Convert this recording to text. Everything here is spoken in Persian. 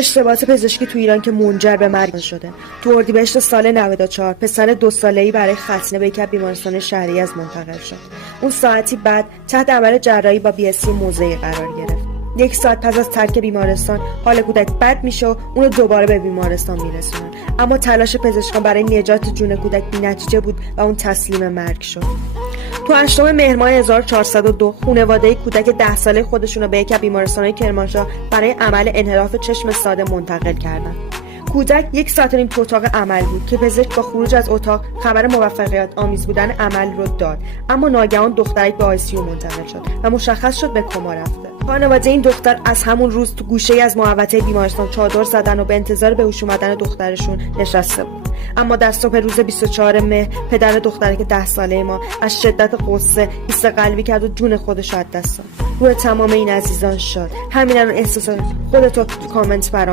اشتباهات پزشکی تو ایران که منجر به مرگ شده. تو اردیبهشت سال 94 پسر 2 ساله‌ای برای ختنه به یک بیمارستان شهری از منتقل شد. اون ساعتی بعد تحت عمل جراحی با BSC موضعی قرار گرفت. 1 ساعت پس از ترک بیمارستان حال کودک بد میشه و اونو دوباره به بیمارستان میرسونن. اما تلاش پزشکان برای نجات جون کودک بی‌نتیجه بود و اون تسلیم مرگ شد. تو 8 مهر ماه 1402 خانواده کودک 10 ساله خودشون رو به یک بیمارستان کرمانشاه برای عمل انحراف چشم ساده منتقل کردن. کودک 1 ساعت و نیم تو اتاق عمل بود که پزشک با خروج از اتاق خبر موفقیت آمیز بودن عمل رو داد، اما ناگهان دخترک به ICU منتقل شد و مشخص شد به کما رفته. خانواده این دختر از همون روز تو گوشه‌ای از محوطه بیمارستان چادر زدن و به انتظار به هوش اومدن دخترشون نشسته بود. اما در صبح روز 24 مهر پدر دخترک 10 ساله ما از شدت غصه حس قلبی کرد و جون خودش رو از دست داد. روی تمام این عزیزان شد. همین الان احساس خودتو تو کامنت برام